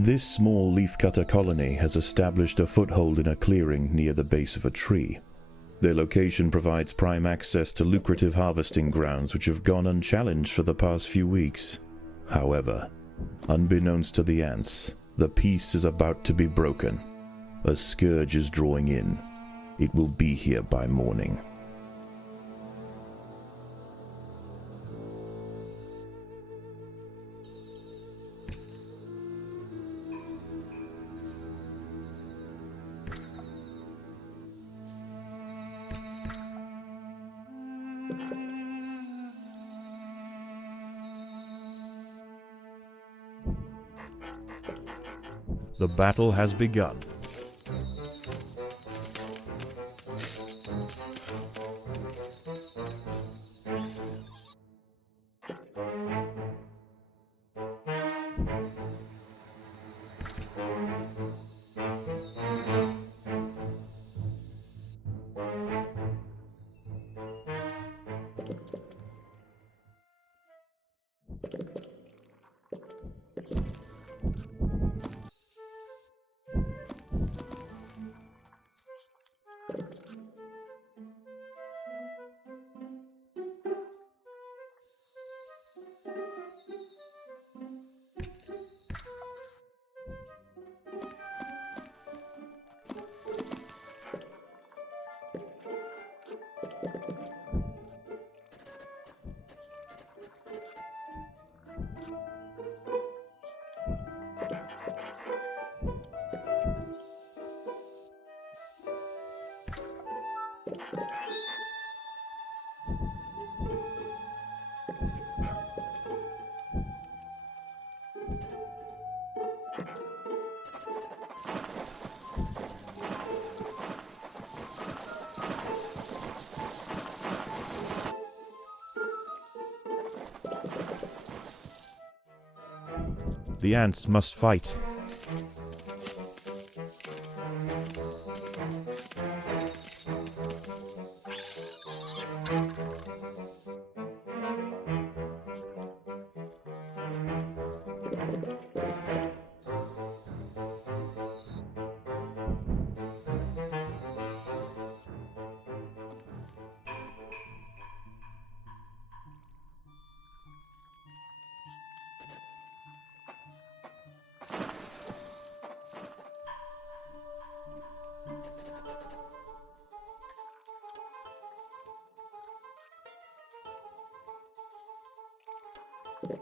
This small leafcutter colony has established a foothold in a clearing near the base of a tree. Their location provides prime access to lucrative harvesting grounds which have gone unchallenged for the past few weeks. However, unbeknownst to the ants, the peace is about to be broken. A scourge is drawing in. It will be here by morning. The battle has begun. The ants must fight.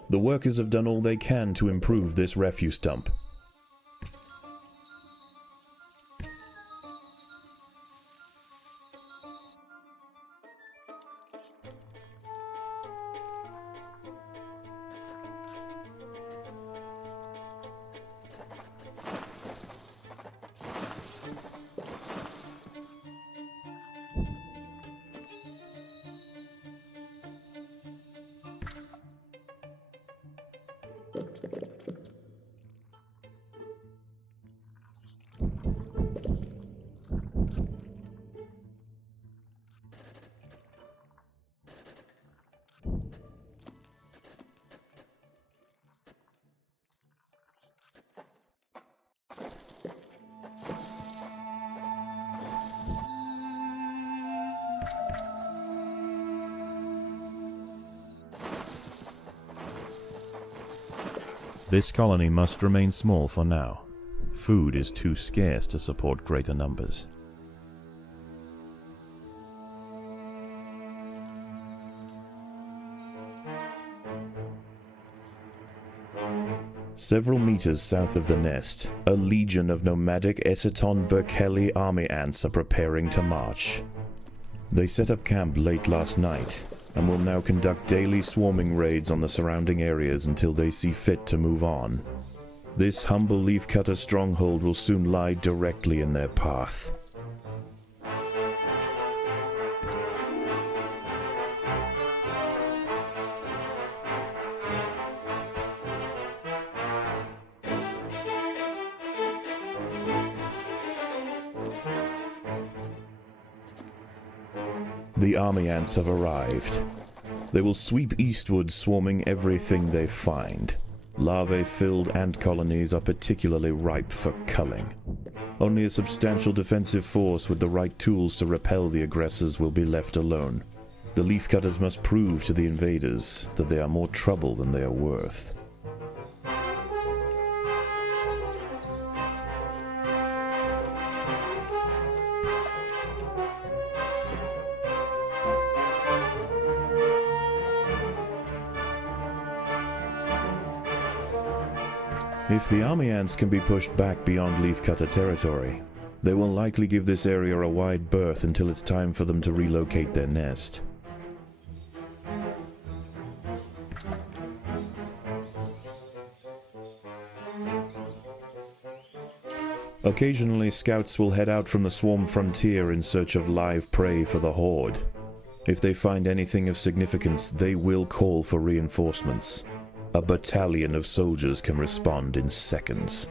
The workers have done all they can to improve this refuse dump. This colony must remain small for now. Food is too scarce to support greater numbers. Several meters south of the nest, a legion of nomadic Essaton Berkeley army ants are preparing to march. They set up camp late last night, and will now conduct daily swarming raids on the surrounding areas until they see fit to move on. This humble leafcutter stronghold will soon lie directly in their path. The army ants have arrived. They will sweep eastward, swarming everything they find. Larvae-filled ant colonies are particularly ripe for culling. Only a substantial defensive force with the right tools to repel the aggressors will be left alone. The leafcutters must prove to the invaders that they are more trouble than they are worth. If the army ants can be pushed back beyond leafcutter territory, they will likely give this area a wide berth until it's time for them to relocate their nest. Occasionally, scouts will head out from the swarm frontier in search of live prey for the horde. If they find anything of significance, they will call for reinforcements. A battalion of soldiers can respond in seconds.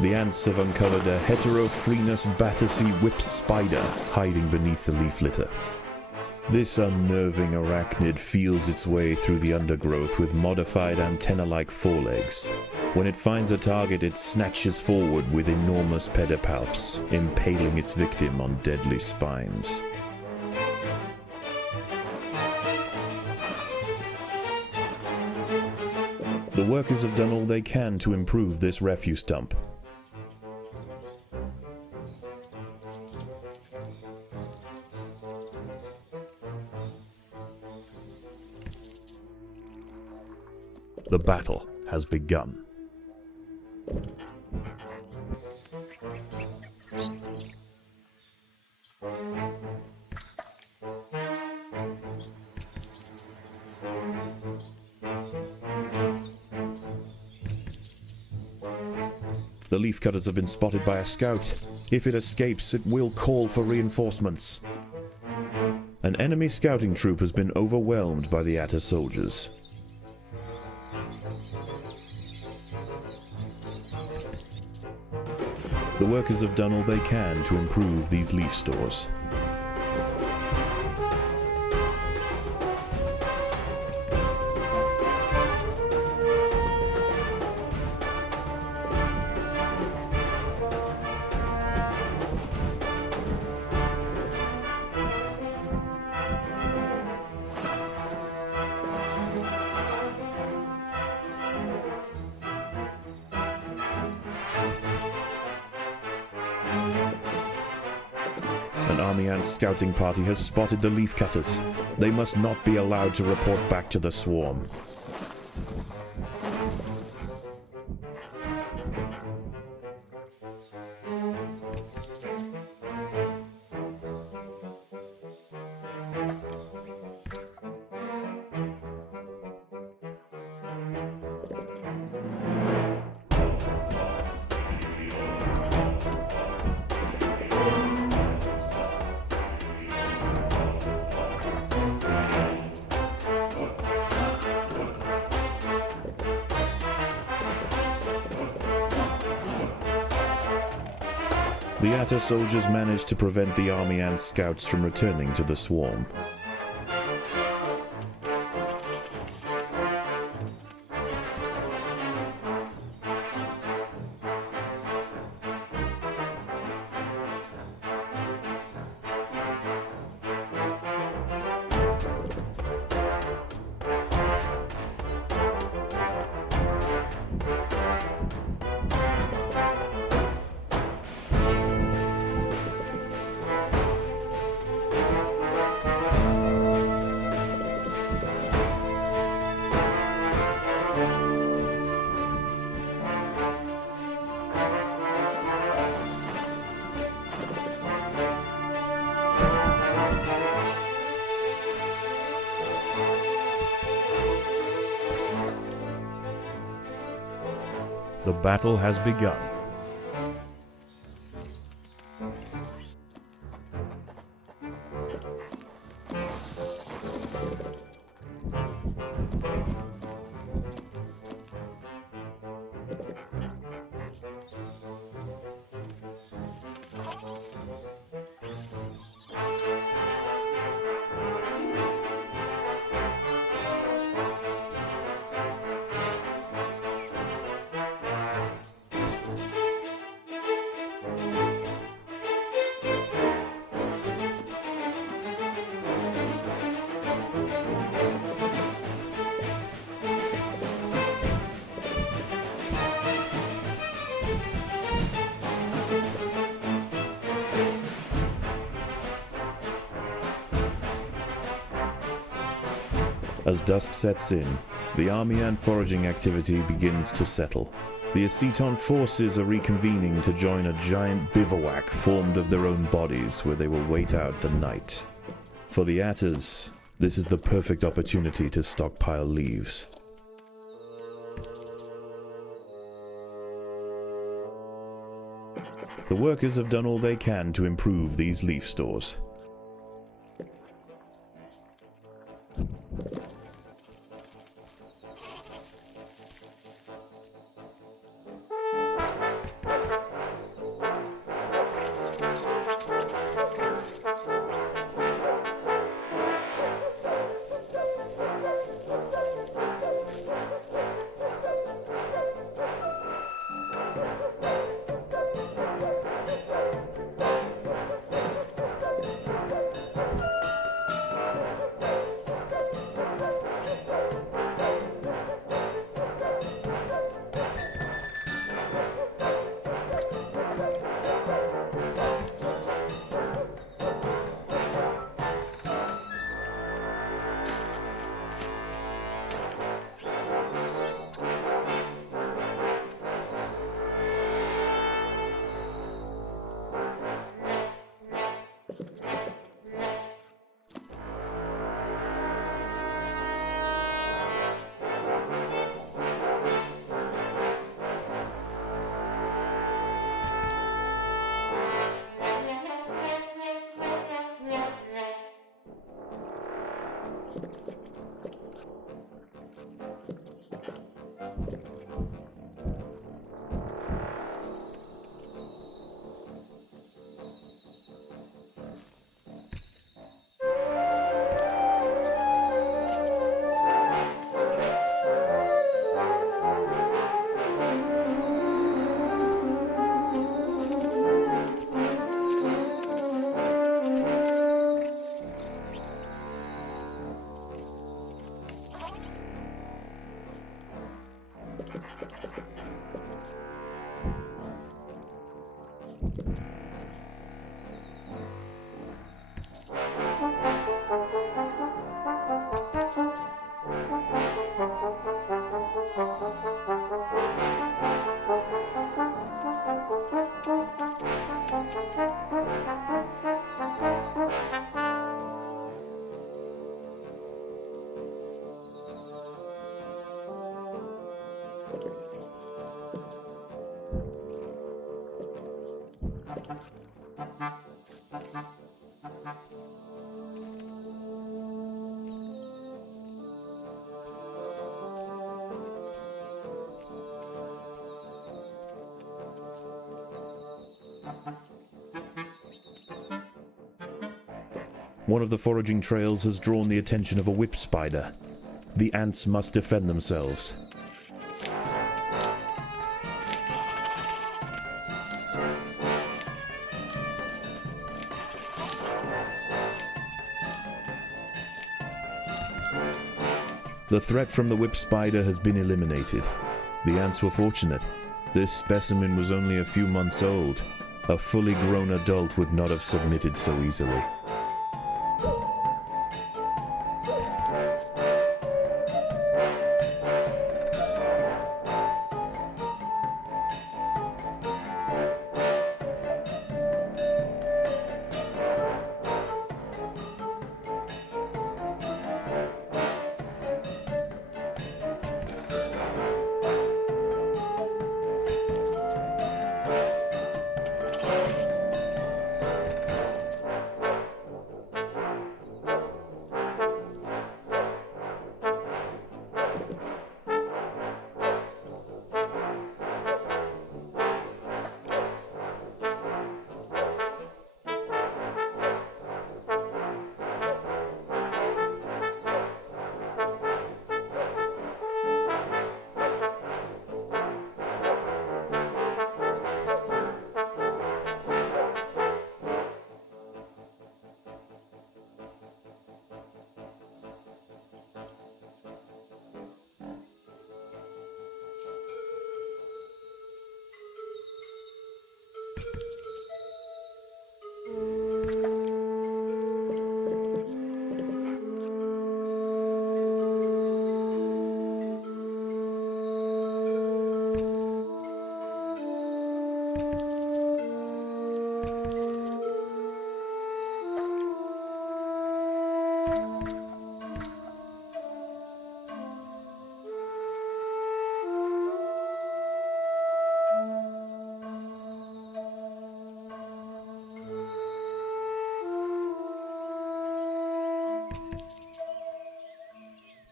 The ants have uncovered a Heterophrenius Battersea whip spider hiding beneath the leaf litter. This unnerving arachnid feels its way through the undergrowth with modified antenna-like forelegs. When it finds a target, it snatches forward with enormous pedipalps, impaling its victim on deadly spines. The workers have done all they can to improve this refuse dump. The battle has begun. The leafcutters have been spotted by a scout. If it escapes, it will call for reinforcements. An enemy scouting troop has been overwhelmed by the Atta soldiers. The workers have done all they can to improve these leaf stores. An army ant scouting party has spotted the leafcutters. They must not be allowed to report back to the swarm. The Atta soldiers managed to prevent the army ant scouts from returning to the swarm. The battle has begun. As dusk sets in, the army and foraging activity begins to settle. The Aceton forces are reconvening to join a giant bivouac formed of their own bodies where they will wait out the night. For the Attas, this is the perfect opportunity to stockpile leaves. The workers have done all they can to improve these leaf stores. One of the foraging trails has drawn the attention of a whip spider. The ants must defend themselves. The threat from the whip spider has been eliminated. The ants were fortunate. This specimen was only a few months old. A fully grown adult would not have submitted so easily.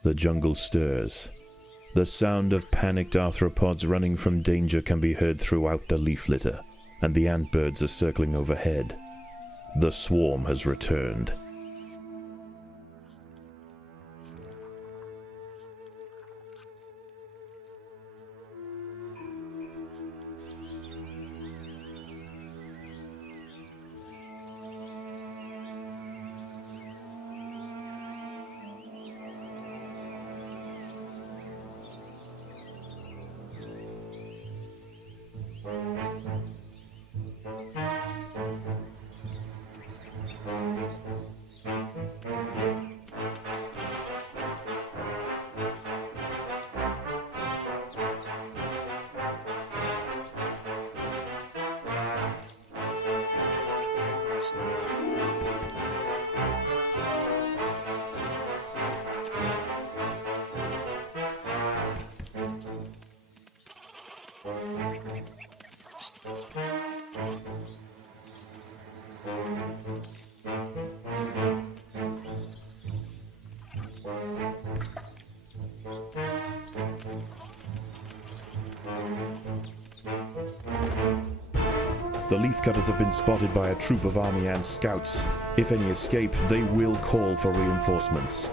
The jungle stirs. The sound of panicked arthropods running from danger can be heard throughout the leaf litter, and the ant birds are circling overhead. The swarm has returned. The leafcutters have been spotted by a troop of army ant scouts. If any escape, they will call for reinforcements.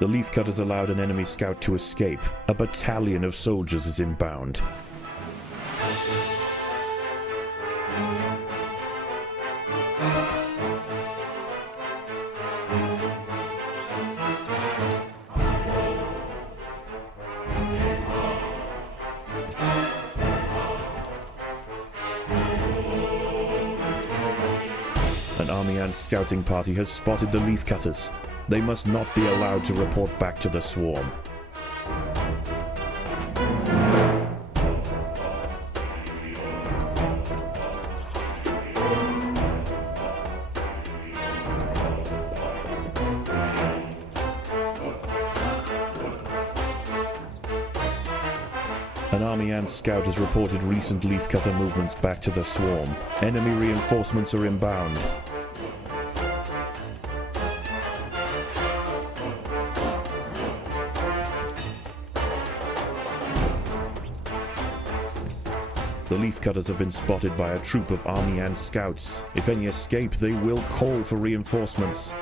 The leafcutters allowed an enemy scout to escape. A battalion of soldiers is inbound. An army ant scouting party has spotted the leafcutters. They must not be allowed to report back to the swarm. An army ant scout has reported recent leafcutter movements back to the swarm. Enemy reinforcements are inbound. The leafcutters have been spotted by a troop of army ant scouts. If any escape, they will call for reinforcements.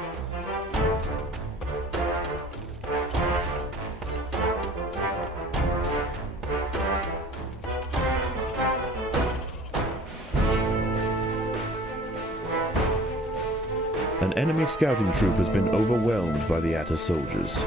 An enemy scouting troop has been overwhelmed by the Atta soldiers.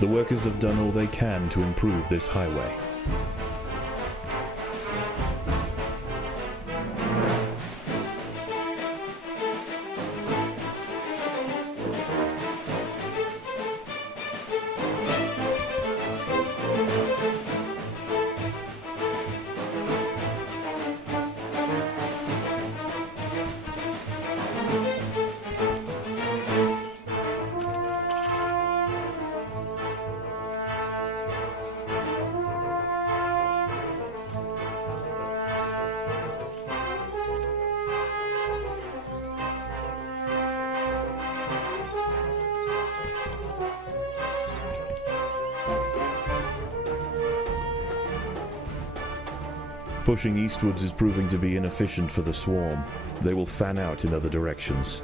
The workers have done all they can to improve this highway. Pushing eastwards is proving to be inefficient for the swarm. They will fan out in other directions.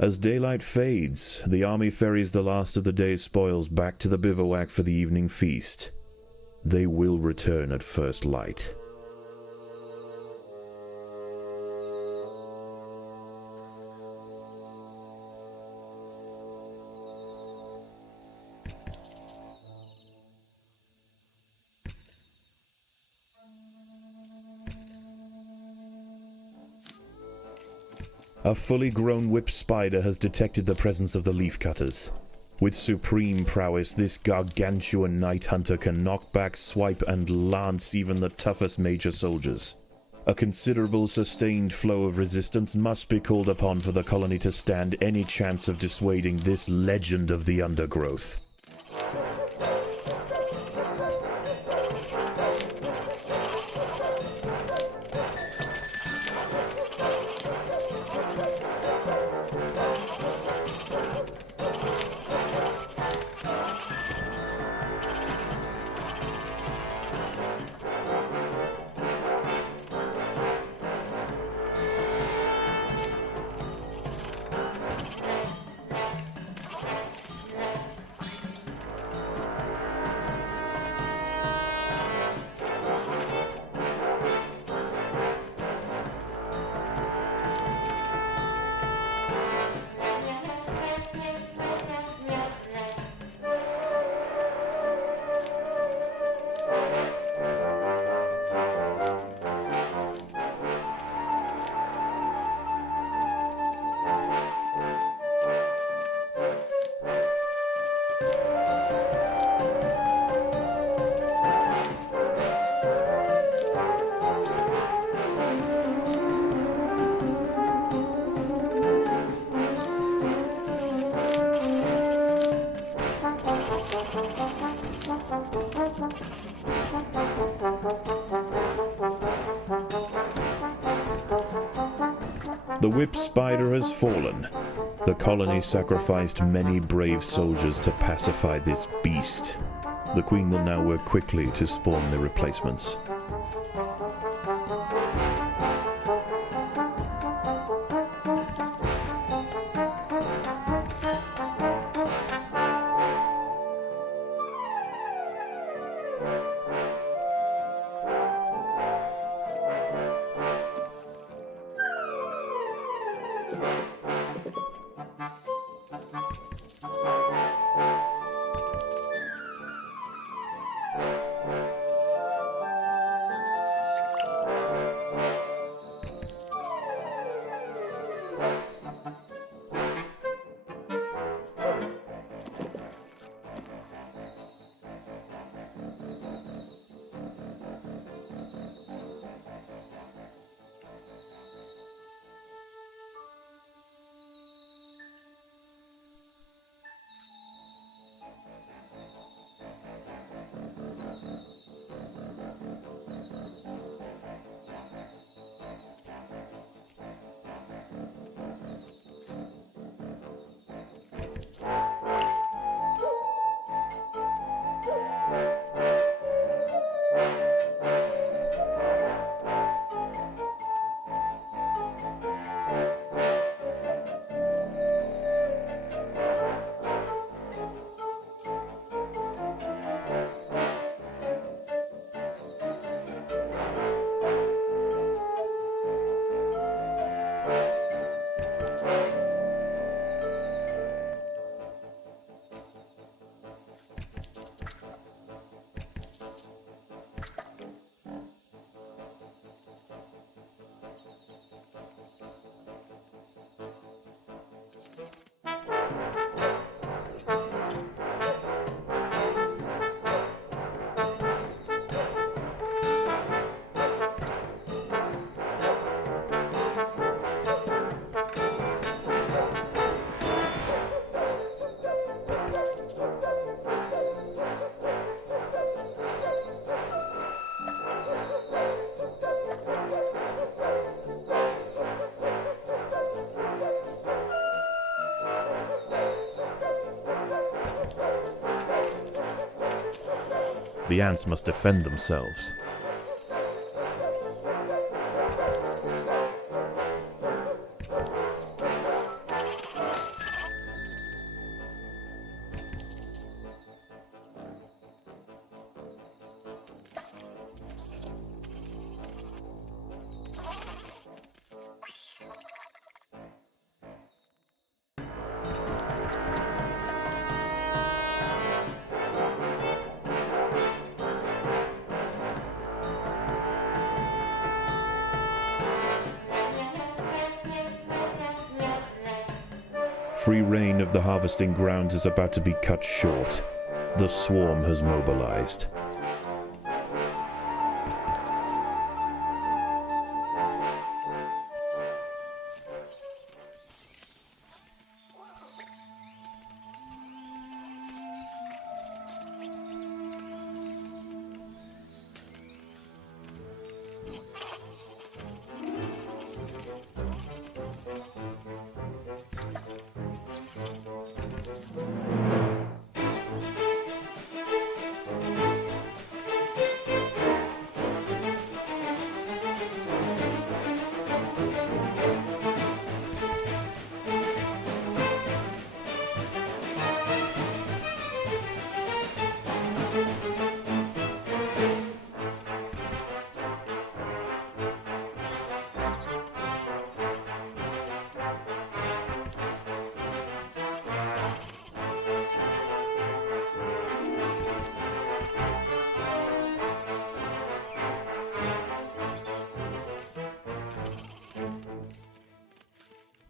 As daylight fades, the army ferries the last of the day's spoils back to the bivouac for the evening feast. They will return at first light. A fully grown whip spider has detected the presence of the leafcutters. With supreme prowess, this gargantuan night hunter can knock back, swipe, and lance even the toughest major soldiers. A considerable sustained flow of resistance must be called upon for the colony to stand any chance of dissuading this legend of the Undergrowth. The whip spider has fallen. The colony sacrificed many brave soldiers to pacify this beast. The Queen will now work quickly to spawn their replacements. The ants must defend themselves. Free reign of the harvesting grounds is about to be cut short. The swarm has mobilized.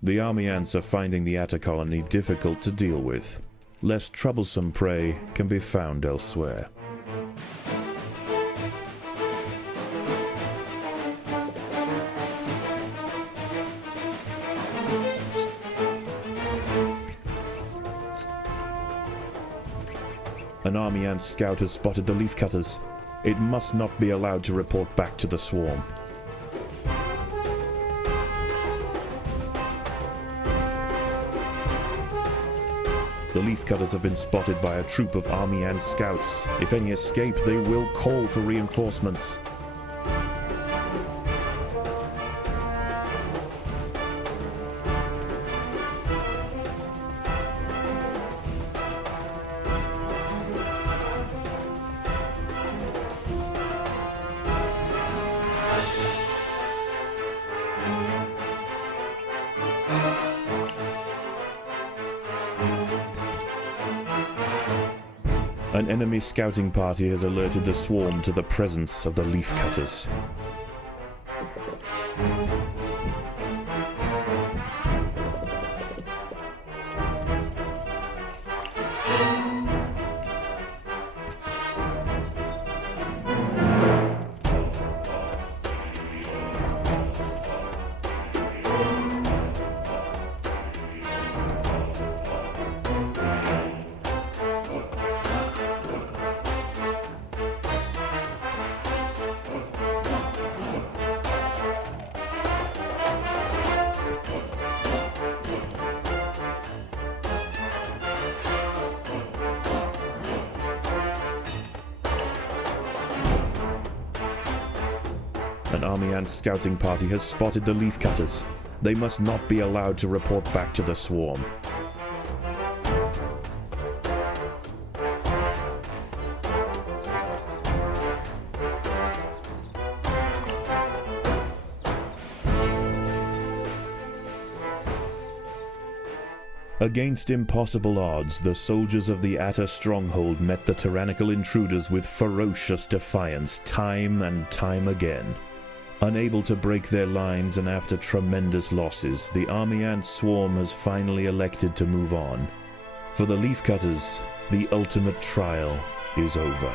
The army ants are finding the Atta colony difficult to deal with. Less troublesome prey can be found elsewhere. An army ant scout has spotted the leafcutters. It must not be allowed to report back to the swarm. The leafcutters have been spotted by a troop of army ant scouts. If any escape, they will call for reinforcements. An enemy scouting party has alerted the swarm to the presence of the leafcutters. An army ant scouting party has spotted the leafcutters. They must not be allowed to report back to the swarm. Against impossible odds, the soldiers of the Atta stronghold met the tyrannical intruders with ferocious defiance time and time again. Unable to break their lines and after tremendous losses, the army ant swarm has finally elected to move on. For the leafcutters, the ultimate trial is over.